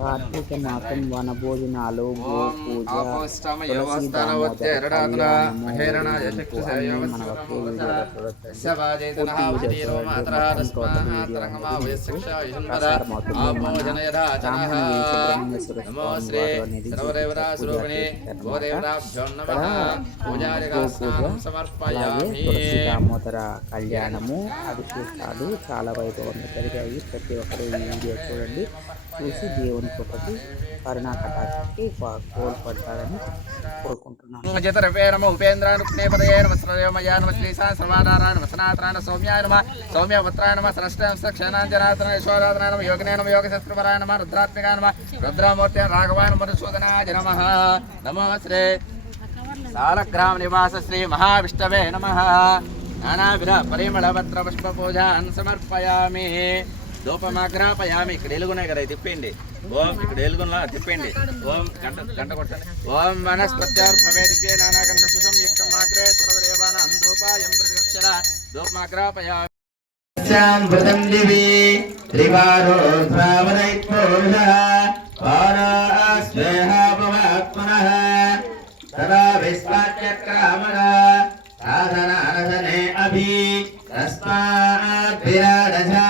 కార్తీక మాసం వన భోజనాలు ఎరడాదన కళ్యాణము, కళ్యాణము అభిషేకాలు చాలా వైభవంగా జరిగాయి. ప్రతి ఒక్కరు ఈ వీడియో చూడండి. చూసి దేవుని కృపకి కరుణా కటాక్షకి కోల్పడతారని కోరుకుంటున్నాను. జతరవే నమ ఉపేంద్రాయ నృప్నే నమ శ్రయోమయా నమ శ్రీశాన్ సర్వాధారాయ నమ సనాతనాయ సౌమ్యాయ నమ సౌమ్యపుత్రాయ నమ సరష్టంస క్షేణాంజనాథన యశోదాతనాయ నమ యోగినే నమ నమ రుద్రాత్మికాయ నమ రాఘవాయ మధుసూదనాయ నమ నమో శ్రీ సాలగ్రామ నివాస శ్రీ మహావిష్ణవే నమ నానావిధ పరిమళపత్ర పుష్ప పూజాన్ సమర్పయామి ధూపమాగ్రాపయామి ఇక్కడ ఎలుగున్నాయి కదా తిప్పండి ఓం ఇక్కడ ఎలుగున్నా తిప్పండి ఓం గంట గంట కొట్టండి. ఓం వనస్పత్యార్థమేదికే నానాగంధ సుసంయుక్తం మాగ్రే సర్వదేవాన అంధూపాయం ప్రతిక్షర ధూపమాగ్రాపయామి ృతం దివి త్రివారో శ్రావణైత్మోషः పారాస్వేహాపవాత్మనः తదా విస్పాట్యక్రామణ సాధనానసనే అభి తస్మాద్విరాడఛాయత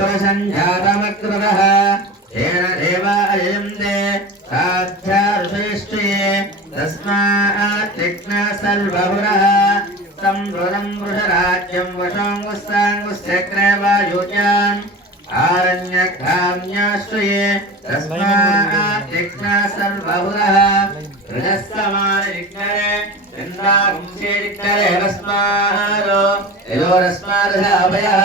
त्वसञ्जातमग्रवः येन एव अयन्दे साध्यार्षयिष्टिये तस्मात्तिक्ना सर्वहुरः तं ध्रुवं वृषराज्यं वशाङ्गुस्साङ्गुश्चक्रे वायुज्यान्। आरण्यघाम्याश्रये तस्मात्तिक्ना सर्वहुरः हृदस्समानरिक्तरे इन्द्रागुंसेरिक्तरे भस्मारो ययोरस्मादः अभयः।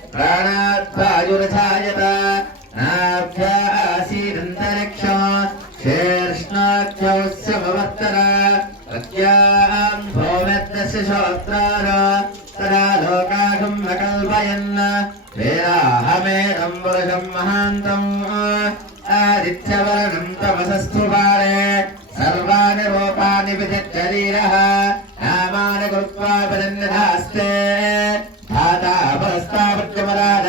शीर्ष्णाख्योऽस्य भवत्तर प्रत्याम् भोमेत्तस्य श्रोत्रार तदा लोकाघम् अकल्पयन् वेदाहमेदम् पुरुषम् महान्तम् आदित्यवर्णम् तमसस्तु पारे सर्वाणि रूपाणि विजज्जरीरः नामानि कृत्वा विदन्यधास्ते धाता परस्तावत्यमराजहार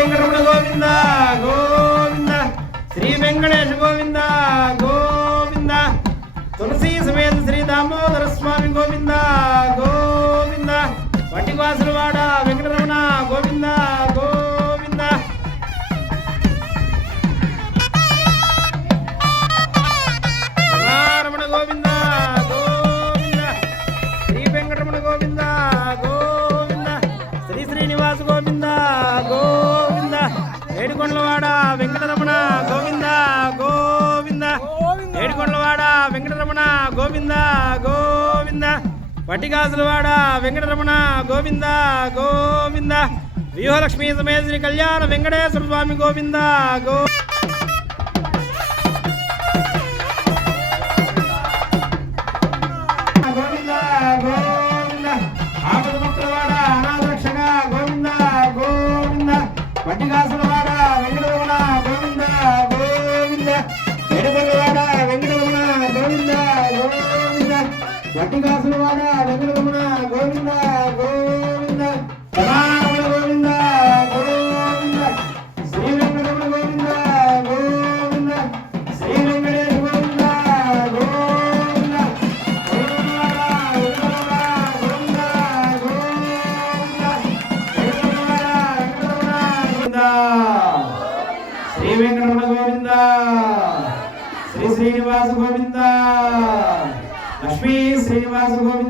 వెంకటరమణ గోవింద గోవింద. శ్రీ వెంకటేశ గోవింద. వెంకటరమణ గోవింద గోవింద. వటిగాజులవాడ వెంకటరమణ గోవింద గోవింద. వ్యూహలక్ష్మీ సమేశ్వరి కళ్యాణ వెంకటేశ్వర స్వామి గోవింద గో గోవింద శ్రీ శ్రీనివాస గోవింద. లక్ష్మీ శ్రీనివాస గోవింద.